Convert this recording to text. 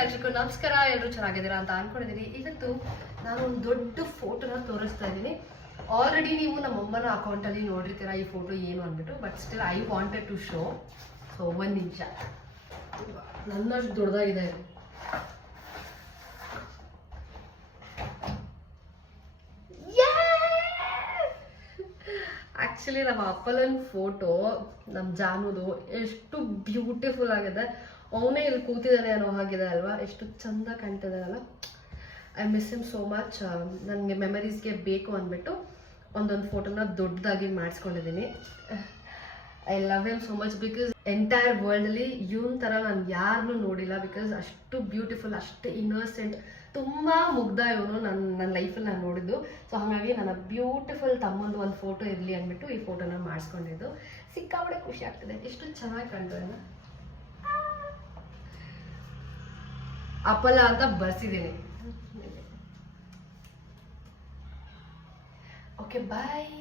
ಎಲ್ರಿಗೂ ನಮಸ್ಕಾರ. ಎಲ್ಲರೂ ಚೆನ್ನಾಗಿದ್ದೀರಾ ಅಂತ ಅನ್ಕೊಂಡಿದ್ದೀನಿ. ಇವತ್ತು ನಾನು ಒಂದು ದೊಡ್ಡ ಫೋಟೋನ ತೋರಿಸ್ತಾ ಇದ್ದೀನಿ. ಆಲ್ರೆಡಿ ನೀವು ನಮ್ಮಮ್ಮನ ಅಕೌಂಟಲ್ಲಿ ನೋಡಿರ್ತೀರಾ ಈ ಫೋಟೋ ಏನು ಅಂದ್ಬಿಟ್ಟು. But still I wanted to show. So ಒಂದು ನಿಮಿಷ, ನನ್ನಷ್ಟು ದೊಡ್ಡದಾಗಿದೆ ಇದು. ಆ್ಯಕ್ಚುಲಿ ನಮ್ಮ ಅಪ್ಪಲನ್ ಫೋಟೋ ನಮ್ಮ ಜಾನುದು ಎಷ್ಟು ಬ್ಯೂಟಿಫುಲ್ ಆಗಿದೆ. ಅವನೇ ಇಲ್ಲಿ ಕೂತಿದ್ದಾನೆ ಅನ್ನೋ ಹಾಗಿದೆ ಅಲ್ವಾ, ಎಷ್ಟು ಚಂದ ಕಾಣ್ತಿದೆ ಅಲ್ಲ. I miss him so much. ನನಗೆ ಮೆಮರೀಸ್ಗೆ ಬೇಕು ಅಂದ್ಬಿಟ್ಟು ಒಂದೊಂದು ಫೋಟೋನ ದೊಡ್ಡದಾಗಿ ಮಾಡಿಸ್ಕೊಂಡಿದ್ದೀನಿ. I love him so much because entire ವರ್ಲ್ಡಲ್ಲಿ ಇವನ್ ಥರ ನಾನು ಯಾರನ್ನೂ ನೋಡಿಲ್ಲ. ಬಿಕಾಸ್ ಅಷ್ಟು ಬ್ಯೂಟಿಫುಲ್, ಅಷ್ಟು ಇನ್ನೋಸೆಂಟ್, ತುಂಬ ಮುಗ್ಧ ಇವನು ನನ್ನ ಲೈಫಲ್ಲಿ ನಾನು ನೋಡಿದ್ದು. ಸೊ ಹಾಗಾಗಿ ನನ್ನ ಬ್ಯೂಟಿಫುಲ್ ತಮ್ಮಂದು ಒಂದು ಫೋಟೋ ಇರಲಿ ಅಂದ್ಬಿಟ್ಟು ಈ ಫೋಟೋನ ಮಾಡಿಸ್ಕೊಂಡಿದ್ದು. ಸಿಕ್ಕಾಪಟ್ಟೆ ಖುಷಿ ಆಗ್ತದೆ. ಎಷ್ಟು ಚೆನ್ನಾಗಿ ಕಾಣ್ತದೆ. ಅಪಲ ಅಂತ ಬರ್ಸಿದ್ದೀನಿ. Okay bye.